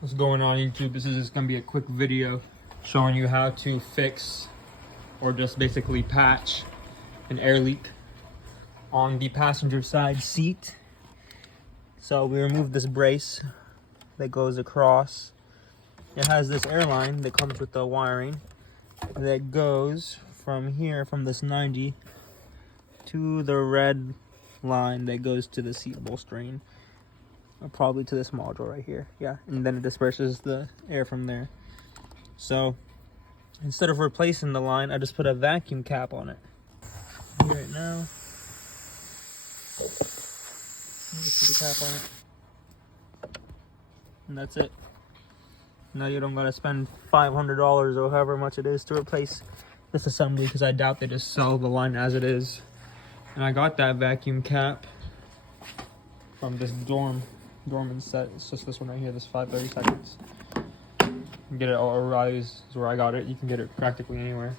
What's going on, YouTube? This is just gonna be a quick video showing you how to fix or just basically patch an air leak on the passenger side seat. So we removed this brace that goes across. It has this air line that comes with the wiring that goes from here, from this 90 to the red line that goes to the seat bolstering, or probably to this module right here. Yeah, and then it disperses the air from there. So instead of replacing the line, I just put a vacuum cap on it right now. Just put the cap on it, and that's it. Now you don't gotta spend $500 or however much it is to replace this assembly, because I doubt they just sell the line as it is. And I got that vacuum cap from this Dorman set. It's just this one right here, this 530 seconds. You can get it, or is where I got it. You can get it practically anywhere.